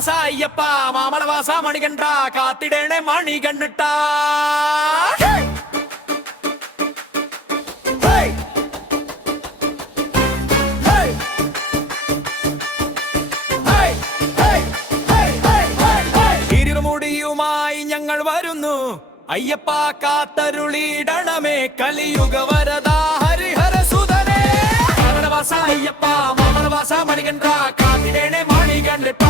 മാമലവാസ അയ്യപ്പ മാമലവാസ മണികണ്ഠ കാത്തിടേണേ മണികണ്ഠ. ഇരുമുടിയുമായി ഞങ്ങൾ വരുന്നു അയ്യപ്പ കാത്തരുളിടണമേ കലിയുഗ വരദാ ഹരിഹര സുതനേ. മാമലവാസ അയ്യപ്പ മാമലവാസ മണികണ്ഠ കാത്തിടേണേ മണികണ്ഠ.